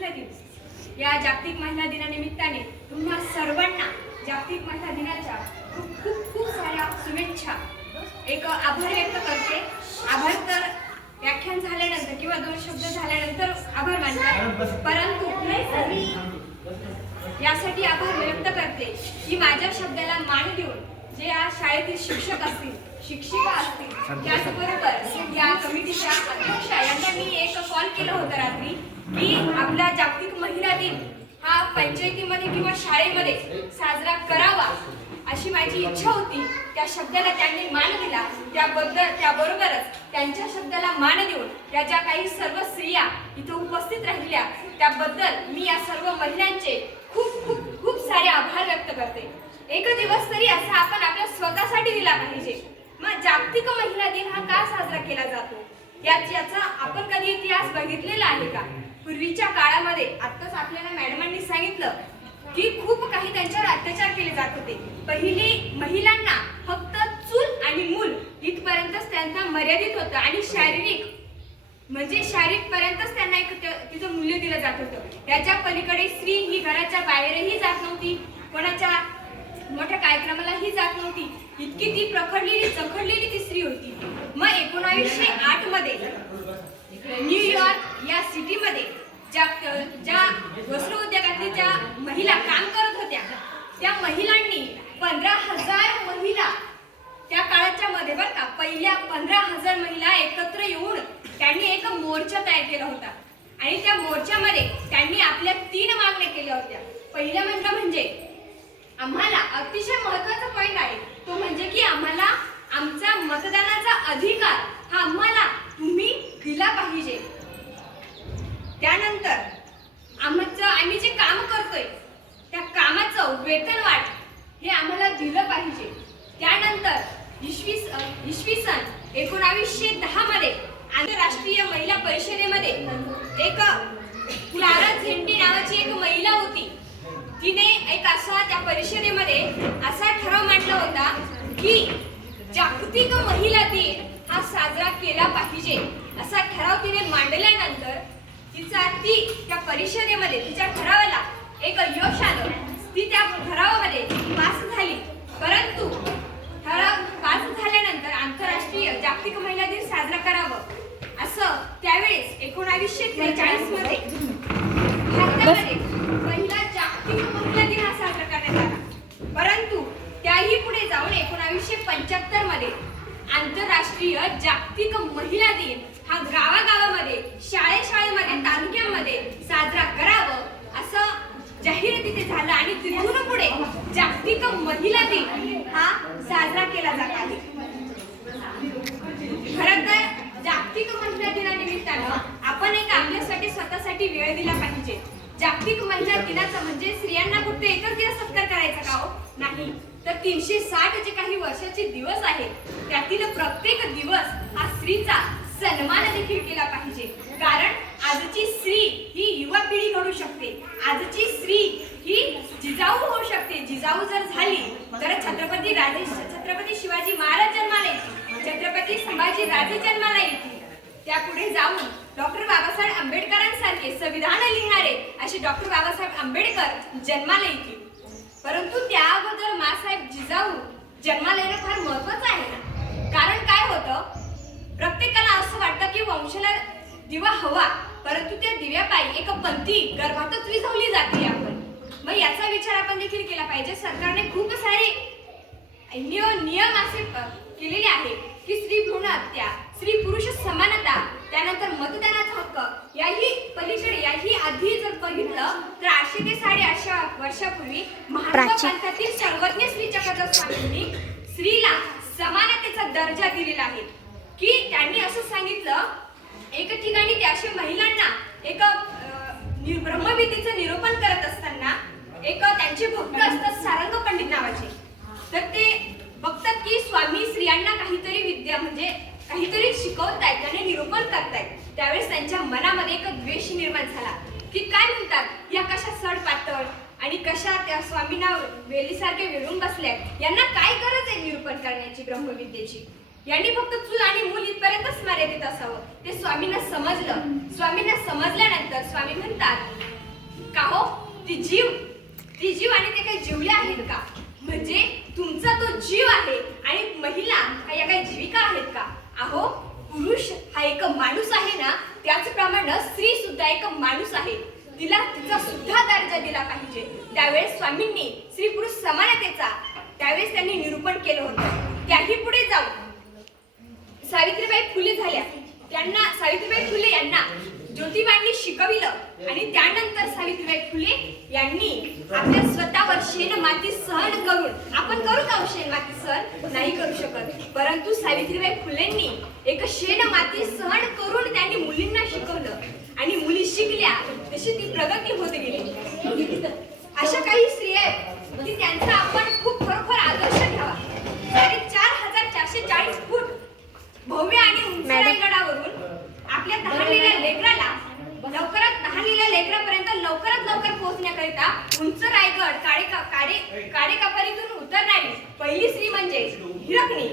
महिला दिन। या जागतिक महिला दिनानिमित्ताने तुम्हा सर्वांना जागतिक महिला दिनाच्या खूप खूप खूप साऱ्या शुभेच्छा। एक आभार व्यक्त करते। आभार तर व्याख्यान झाल्यानंतर किंवा दोन शब्द झाल्यानंतर आभार मानतात, परंतु यासाठी आभार व्यक्त करते की माझ्या शब्दाला मान देऊन जे या शाळेतील शिक्षक असतील, शिक्षिका असतील, त्याचबरोबर या कमिटीच्या अध्यक्षा यांना मी एक कॉल केला होता रात्री की आपला जागतिक महिला दिन हा पंचायतीमध्ये किंवा शाळेमध्ये साजरा करावा अशी माझी इच्छा होती। त्या शब्दाला त्यांनी मान दिला, त्याबरोबरच त्यांच्या शब्दाला मान देऊन या ज्या काही सर्व स्त्रिया इथे उपस्थित राहिल्या त्याबद्दल मी या सर्व महिलांचे खूप खूप खूप सारे आभार व्यक्त करते। एक दिवस तरी असा आपण आपल्या स्वतःसाठी दिला पाहिजे। मग जागतिक महिला दिन हा का साजरा केला जातो याचा आपण कधी इतिहास बघितलेला आहे का? पूर्वीच्या काळामध्ये आत्ताच आपल्याला मॅडमांनी सांगितलं की खूप काही त्यांच्यावर अत्याचार केले जात होते। पहिली महिलांना फक्त चूल आणि मूल इथपर्यंतच त्यांना मर्यादित होतं आणि शारीरिक पर्यंतच त्यांना एक तिचं मूल्य दिलं जात होतं। याच्या पलीकडे स्त्री ही घराच्या बाहेरही जात नव्हती, कोणाच्या मोठ्या कार्यक्रमालाही जात नव्हती। इतकी ती चखडलेली ती स्त्री होती। मग 1908 मध्ये न्यूयॉर्क या सिटीमध्ये ज्या वस्त्र उद्योगातील ज्या महिला काम करत होत्या त्या महिलांनी 15,000 महिला त्या काळाच्या मध्ये बरं का, पहिल्या 15,000 महिला एकत्र येऊन त्यांनी एक मोर्चा तयार केला होता आणि त्या मोर्चामध्ये त्यांनी आपल्या 3 मागण्या केल्या होत्या। पहिलं म्हणजे आम्हाला अतिशय महत्त्वाचा पॉइंट आहे तो म्हणजे की आम्हाला आमचा मतदानाचा अधिकार हा आम्हाला तुम्ही दिला पाहिजे। त्यानंतर आम्ही जे काम करतोय त्या कामाचं वेतनवाढ हे आम्हाला दिलं पाहिजे। त्यानंतर इसवी सन 1910 मध्ये आंतरराष्ट्रीय महिला परिषदेमध्ये एक क्लारा झेंटी नावाची एक महिला होती। तिने एक असा त्या परिषदेमध्ये असा ठराव मांडला होता की जागतिक महिला दिन हा साजरा केला पाहिजे। असा ठराव तिने मांडल्यानंतर त्या परिषदेमध्ये तिच्या ठरावाला एक यश आलं। ती त्या ठरावामध्ये पास झाली, परंतु ठराव पास झाल्यानंतर आंतरराष्ट्रीय जागतिक महिला दिन साजरा करावं असं त्यावेळेस 1943 मध्ये भारतामध्ये पहिला जागतिक महिला दिन हा साजरा करण्यात आला। परंतु त्याही पुढे जाऊन 1975 मध्ये आंतरराष्ट्रीय जागतिक महिला दिन हा गावागावामध्ये, शाळेमध्ये, तालुक्यामध्ये साजरा करावं असं जाहीर तिथे झालं आणि तिथून पुढे जागतिक महिला दिन हा साजरा केला जात आहे। खरं तर जागतिक महिला दिनानिमित्तानं आपण एक आपल्यासाठी स्वतःसाठी वेळ दिला पाहिजे। जागतिक महिला दिनाचं म्हणजे स्त्रियांना फक्त एकच दिवस सत्कार करायचा का हो? नाही, तर 360 जे काही वर्षाचे दिवस आहेत त्यातील प्रत्येक दिवस हा स्त्रीचा सन्मान देखील केला पाहिजे। कारण आजची स्त्री ही युवा पिढी घडू शकते, आजची स्त्री ही जिजाऊ होऊ शकते। जिजाऊ जर झाली तर छत्रपती शिवाजी महाराज जन्माला येतील, छत्रपती संभाजी राजे जन्माला येतील, त्यापुढे जाऊन डॉक्टर बाबासाहेब आंबेडकरांसारखे संविधान लिहिणारे असे डॉक्टर बाबासाहेब आंबेडकर जन्माला येतील। परंतु त्या अगोदर मासाहेब जिजाऊ जन्माला येणं फार महत्वाचं आहे ना। कारण काय होतं, प्रत्येकाला असं वाटतं की वंशाला दिवा हवा, परंतु त्या दिव्यापायी एक पंथी गर्भातच विझवली जाते आपण। मग याचा विचार आपण देखील केला पाहिजे। सरकारने खूप सारे नियम असे केलेले आहेत की स्त्री भ्रूण हत्या, स्त्री पुरुष समानता, त्यानंतर मतदानाचा हक्क, याही आधी जर बघितलं तर 800 ते 850 वर्षापूर्वी महात्मा पंथातील सर्वज्ञ श्री चक्रधर स्वामींनी स्त्रीला समानतेचा दर्जा दिलेला आहे। की त्यांनी असं सांगितलं, एक ठिकाणी त्या अशा महिलांना एक ब्रह्मविद्येचं निरूपण करत असताना एक त्यांचे भक्त असतात सारंग पंडित नावाचे, तर ते बघतात की स्वामी स्त्रियांना काहीतरी विद्या म्हणजे काहीतरी शिकवतायत, त्यांनी निरूपण करतायत। त्यावेळेस त्यांच्या मनामध्ये एक द्वेष निर्माण झाला की काय म्हणतात या कशा सड पातळ आणि कशा त्या स्वामींना वेलीसारखे वेळून बसल्यात, यांना काय गरज आहे निरूपण करण्याची ब्रह्मविद्येची? यांनी फक्त चूल आणि मूल इथपर्यंतच मर्यादित असावं। ते स्वामींना समजलं। स्वामींना समजल्यानंतर स्वामी म्हणतात ती जीव आणि ते काही जिवल्या आहेत का? म्हणजे तुमचा तो जीव आहे आणि महिला या काही जीविका आहेत का? अहो, पुरुष हा एक माणूस आहे ना, त्याचप्रमाणे स्त्री सुद्धा एक माणूस आहे. तिला तिचा सुद्धा दर्जा दिला पाहिजे. त्यावेळेस स्वामींनी स्त्री पुरुष समानतेचा त्यावेळेस त्यांनी निरूपण केलं होतं. त्याही पुढे जाऊन सावित्रीबाई फुले झाल्या. सावित्रीबाई फुले यांना ज्योतिबांनी शिकविलं आणि त्यानंतर सावित्रीबाई फुले यांनी आपल्या स्वतःवर शेण माती सहन करून, आपण करू का शेण माती सहन? नाही करू शकत, परंतु सावित्रीबाई फुलेंनी एक शेण माती सहन करून त्यांनी मुलींना शिकवलं आणि मुली शिकल्या तशी ती प्रगती होत गेली. अशा काही स्त्रिया आहेत की त्यांचा आपण खूप खरोखर आदर्श घ्यावा. 4,440 फूट भव्य आणि उंच रायगडावरून आपल्या तहानलेल्या लेकराला लेकरापर्यंत लवकरात लवकर पोहोचण्याकरिता उंच रायगड काडेकापरीतून उतरणारी पहिली स्त्री म्हणजे हिरकणी.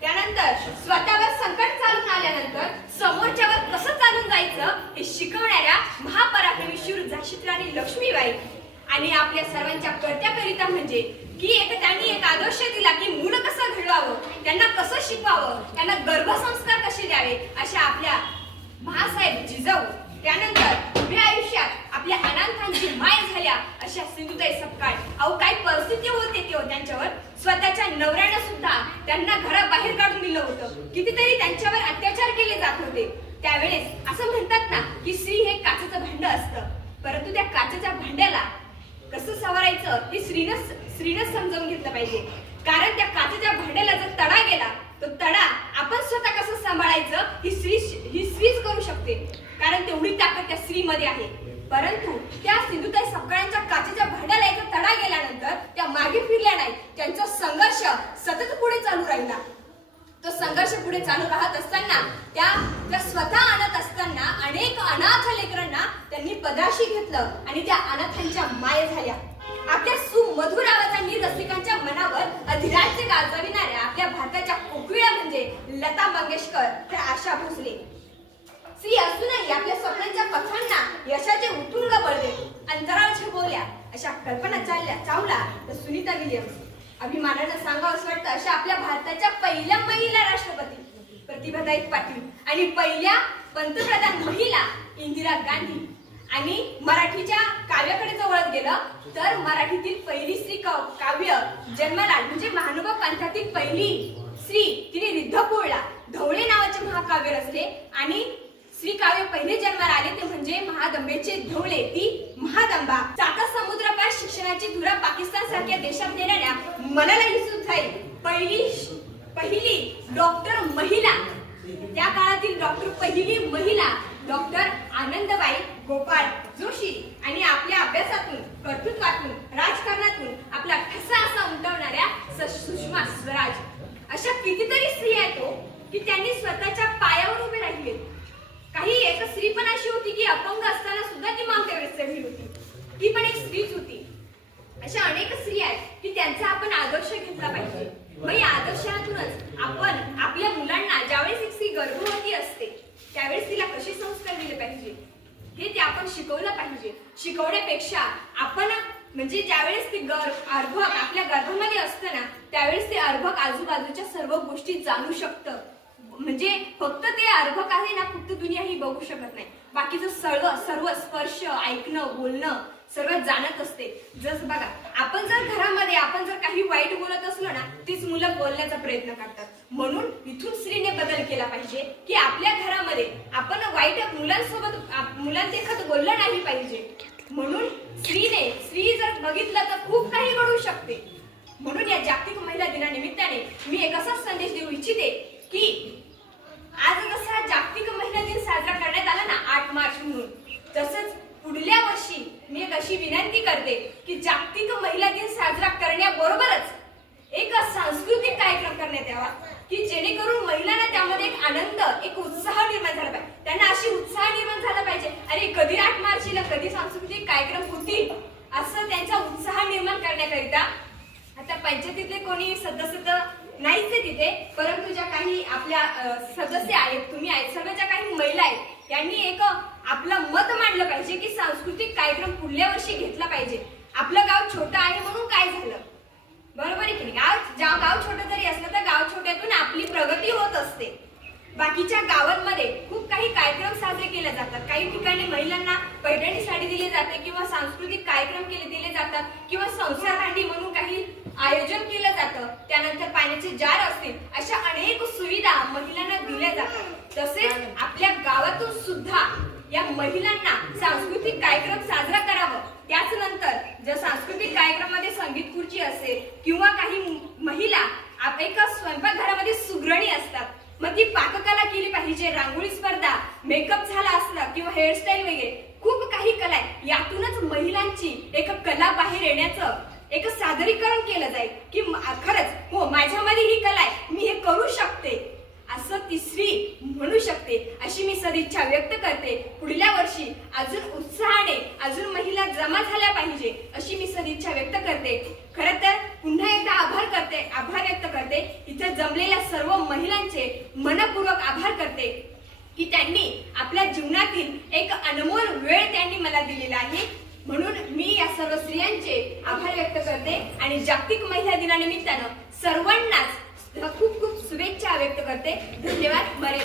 त्यानंतर स्वतःवर संकट चालून आल्यानंतर समोरच्यावर कसं चालून जायचं हे शिकवणाऱ्या महापराक्रमी शूर झाशीची राणी लक्ष्मीबाई. आणि आपल्या सर्वांच्या कर्त्याकरिता म्हणजे की त्यांनी एक आदर्श दिला की मुलं कसं घडवावं, त्यांना कसं शिकवावं, त्यांना गर्भसंस्कार कसे द्यावे, अशा आपल्या महासाहेब जिजाऊ. त्यानंतर उभ्या आयुष्यात आपल्या अनाथांची माय झाल्या अशा सिंधुताई सपकाळ. अहो, काही परिस्थिती होते त्यांच्यावर स्वतःच्या नवऱ्यानं सुद्धा त्यांना घराबाहेर काढून दिलं होतं. कितीतरी त्यांच्यावर अत्याचार केले जात होते. त्यावेळेस असं म्हणतात ना की स्त्री हे काचेचं भांड असतं, परंतु त्या काचेच्या भांड्याला कसं सवारायचं हे स्त्रीनं समजावून घेतलं पाहिजे. कारण त्या काचेच्या भांड्याला जर तडा गेला तो तडा आपण स्वतः कसं सांभाळायचं ही स्त्रीच करू शकते, कारण तेवढी ताकद त्या स्त्रीमध्ये आहे. परंतु त्या सिंधुताई सपकाळांच्या काचेच्या भांड्याला एक तडा गेल्यानंतर त्या मागे फिरल्या नाही. त्यांचा संघर्ष सतत पुढे चालू राहिला. तो संघर्ष पुढे चालू राहत असताना त्या स्वतः आणत असताना अनेक अनाथ लेकरांना त्यांनी पदराशी घेतलं आणि त्या अनाथांच्या माय झाल्या. आपल्या सुमधुर आवाजांनी रसिकांच्या मनावर अधिराज्य गाजविणाऱ्या आपल्या भारताच्या कोकिळा म्हणजे लता मंगेशकर तर आशा भोसले. स्त्री असूनही आपल्या स्वप्नांच्या पथांना यशाचे उत्तुंग बळ देत अंतराळ झेपवल्या अशा कल्पना चावला तर सुनीता विलियम्स. अभिमानानं सांगावंच वाटतं अशा आपल्या भारताच्या पहिल्या महिला राष्ट्रपती प्रतिभाताई पाटील आणि पहिल्या पंतप्रधान महिला इंदिरा गांधी. आणि मराठीच्या काव्याकडे जर वळत गेलं तर मराठीतील पहिली स्त्री काव्य जन्माला म्हणजे महानुभाव पंथातील पहिली स्त्री तिने रिद्धपोळला ढवळे नावाचे महाकाव्य रचले आणि स्त्री काव्य पहिले जन्माला आले ते म्हणजे महादंबेचे ढवळे, ती महादंबा. साता समुद्रपार शिक्षणाची धुरा पाकिस्तान सारख्या देशात देणाऱ्या मलाला युसुफझाई पहिली डॉक्टर महिला. त्या काळातील पहिली महिला डॉक्टर आनंदबाई गोपाळ जोशी. आणि आपल्या अभ्यासातून, कर्तृत्वातून, राजकारणातून आपला ठसा असा उमटवणाऱ्या सुषमा स्वराज. अशा कितीतरी स्त्री आहेत की त्यांनी स्वतःच्या पायावर उभे राहिले. काही एक स्त्री पण अशी होती की अपंग असताना सुद्धा ती माउंट एव्हरेस्ट चढली होती, ती पण एक स्त्रीच होती. अशा अनेक स्त्री आहेत की त्यांचा आपण आदर्श घेतला पाहिजे. मग या आदर्शातूनच आपण आपल्या मुलांना ज्यावेळेस एक स्त्री गर्भवती असते त्यावेळेस तिला कसे संस्कार दिले पाहिजे हे ते आपण शिकवलं पाहिजे. शिकवण्यापेक्षा आपण म्हणजे ज्यावेळेस ते अर्भक आपल्या गर्भामध्ये असतं ना त्यावेळेस ते अर्भक आजूबाजूच्या सर्व गोष्टी जाणू शकतं. म्हणजे फक्त ते अर्भक आहे ना, फक्त दुनिया ही बघू शकत नाही, बाकीचं सर्व स्पर्श, ऐकणं, बोलणं सर्व जाणत असते. जसं बघा, आपण जर घरामध्ये आपण जर काही वाईट बोलत असलो ना तीच मुलं बोलण्याचा प्रयत्न करतात. म्हणून इथून स्त्रीने बदल केला पाहिजे की आपल्या घरामध्ये आपण वाईट मुलांदेखत बोललं नाही पाहिजे. म्हणून स्त्री जर बघितलं तर खूप काही घडू शकते. म्हणून या जागतिक महिला दिनानिमित्ताने मी एक असा संदेश देऊ इच्छिते की आज जसा जागतिक महिला दिन साजरा करण्यात आला ना 8 मार्च म्हणून, तसंच पुढल्या वर्षी मी एक अशी विनंती करते की जागतिक महिला दिन साजरा करण्याबरोबरच एक सांस्कृतिक कार्यक्रम करण्यात यावा की जेणेकरून महिलांना त्यामध्ये एक आनंद, एक उत्साह निर्माण झाला पाहिजे. त्यांना अशी उत्साह निर्माण झाला पाहिजे, अरे कधी 8 मार्चला कधी सांस्कृतिक कार्यक्रम होतील असं त्यांचा उत्साह निर्माण करण्याकरिता. आता पंचायतीतले कोणी सदस्य नाहीच आहे तिथे, परंतु ज्या काही आपल्या सदस्य आहेत, तुम्ही आहेत, सर्व ज्या काही महिला आहेत यांनी एक आपलं मत मांडलं पाहिजे की सांस्कृतिक कार्यक्रम पुढल्या वर्षी घेतला पाहिजे. आपलं गाव छोटं आहे म्हणून काय झालं, बरोबर आहे की नाही? गाव छोटं जरी असलं तर गाव छोट्यातून आपली प्रगती होत असते. बाकीच्या गावांमध्ये खूप काही कार्यक्रम साजरे केले जातात. काही ठिकाणी महिलांना पैठणी साडी दिली जाते किंवा सांस्कृतिक कार्यक्रम दिले जातात किंवा संसार दांडी म्हणून काही आयोजन केलं जातं. त्यानंतर पाण्याचे जार असतील, अशा अनेक सुविधा महिलांना दिल्या जातात. तसेच आपल्या गावातून सुद्धा या महिलांना सांस्कृतिक कार्यक्रम साजरा करावं. त्याच नंतर जर सांस्कृतिक कार्यक्रमामध्ये संगीत खुर्ची असेल किंवा काही महिला एका स्वयंपाकघरामध्ये सुगरणी असतात, मग ती पाककला केली पाहिजे. रांगोळी स्पर्धा, मेकअप झाला असला किंवा हेअरस्टाईल वगैरे खूप काही कला आहे. यातूनच महिलांची एक कला बाहेर येण्याचं एक सादरीकरण केलं जाईल की खरंच हो माझ्यामध्ये ही कला आहे, मी हे करू शकते, असं ती स्त्री म्हणू शकते, अशी मी सदिच्छा व्यक्त करते. पुढल्या वर्षी अजून उत्साहाने अजून महिला जमा झाल्या पाहिजे अशी मी सदिच्छा व्यक्त करते. खरं तर पुन्हा एकदा आभार व्यक्त करते. इथे जमलेल्या सर्व महिलांचे मनपूर्वक आभार करते की त्यांनी आपल्या जीवनातील एक अनमोल वेळ त्यांनी मला दिलेला आहे. म्हणून मी या सर्व स्त्रियांचे आभार व्यक्त करते आणि जागतिक महिला दिनानिमित्तानं सर्वांनाच खूप खूप शुभेच्छा व्यक्त करते. धन्यवाद. बरे